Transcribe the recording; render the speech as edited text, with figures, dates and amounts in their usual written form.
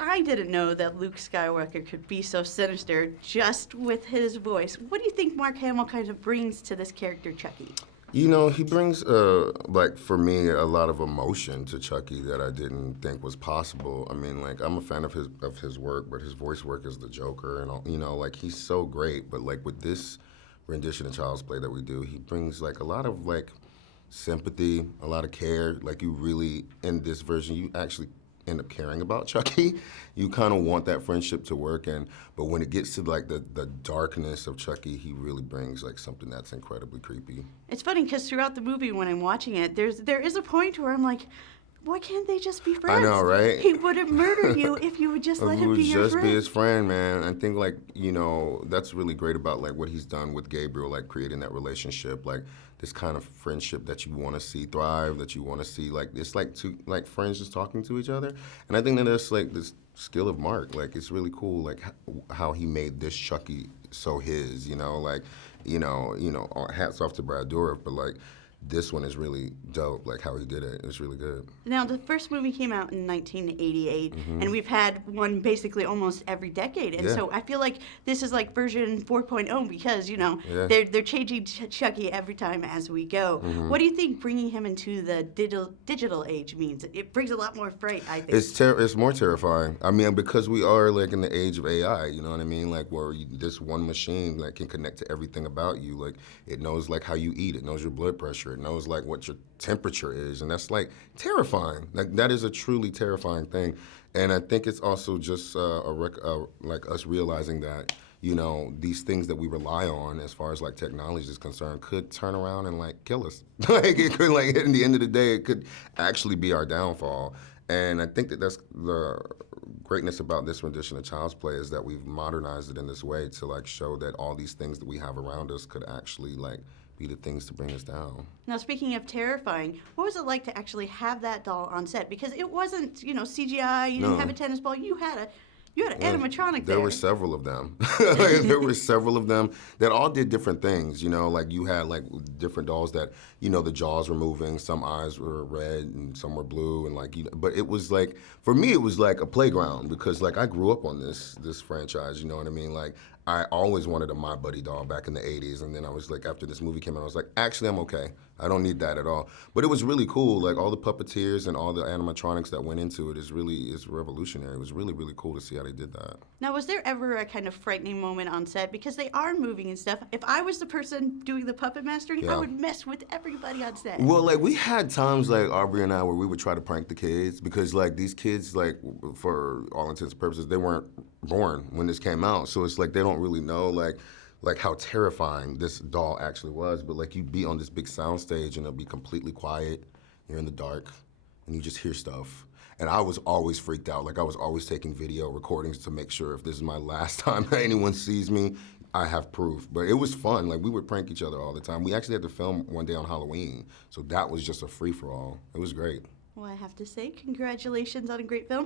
I didn't know that Luke Skywalker could be so sinister just with his voice. What do you think Mark Hamill kind of brings to this character, Chucky? You know, he brings, like, for me, a lot of emotion to Chucky that I didn't think was possible. I mean, like, I'm a fan of his work, but his voice work as the Joker and all, you know, like, he's so great. But, like, with this rendition of Child's Play that we do, he brings, like, a lot of, like, sympathy, a lot of care. Like, you really, in this version, you actually end up caring about Chucky. You kind of want that friendship to work, and but when it gets to like the darkness of Chucky, he really brings like something that's incredibly creepy. It's funny because throughout the movie, when I'm watching it, there is a point where I'm like, why can't they just be friends? I know, right? He would have murdered you if you would just let him be your just friend. be his friend, man. I think like, you know, that's really great about like what he's done with Gabriel, like creating that relationship, like this kind of friendship that you want to see thrive, that you want to see like it's like two like friends just talking to each other. And I think that that's like this skill of Mark. Like it's really cool, like how he made this Chucky so his. You know, like hats off to Brad Dourif, but like this one is really dope, like how he did it. It's really good. Now, the first movie came out in 1988, and we've had one basically almost every decade. And so I feel like this is like version 4.0 because, you know, they're changing Chucky every time as we go. What do you think bringing him into the digital age means? It brings a lot more fright, I think. It's more terrifying. I mean, because we are like in the age of AI, you know what I mean? Like where this one machine like can connect to everything about you. Like it knows like how you eat, it knows your blood pressure, it knows like what your temperature is, and that's like terrifying. Like that is a truly terrifying thing, and I think it's also just like us realizing that you know these things that we rely on as far as like technology is concerned could turn around and like kill us. Like it could like in the end of the day it could actually be our downfall. And I think that that's the greatness about this rendition of Child's Play is that we've modernized it in this way to like show that all these things that we have around us could actually like be the things to bring us down. Now, speaking of terrifying, what was it like to actually have that doll on set? Because it wasn't, you know, CGI. You didn't have a tennis ball. You had an animatronic there. There were several of them. There were several of them that all did different things. You know, like you had like different dolls that, you know, the jaws were moving, some eyes were red and some were blue, and like, you know, but it was like for me it was like a playground because like I grew up on this franchise. You know what I mean? Like I always wanted a My Buddy doll back in the 80s, and then I was like, after this movie came out, I was like, actually, I'm okay. I don't need that at all. But it was really cool. Like all the puppeteers and all the animatronics that went into it is revolutionary. It was really, really cool to see how they did that. Now, was there ever a kind of frightening moment on set? Because they are moving and stuff. If I was the person doing the puppet mastering, I would mess with everybody on set. Well, like we had times like Aubrey and I where we would try to prank the kids because like these kids, like for all intents and purposes, they weren't born when this came out. So it's like they don't really know like how terrifying this doll actually was. But like you'd be on this big sound stage and it'll be completely quiet, you're in the dark, and you just hear stuff. And I was always freaked out. Like I was always taking video recordings to make sure if this is my last time anyone sees me, I have proof. But it was fun. Like we would prank each other all the time. We actually had to film one day on Halloween. So that was just a free-for-all. It was great. Well, I have to say, congratulations on a great film.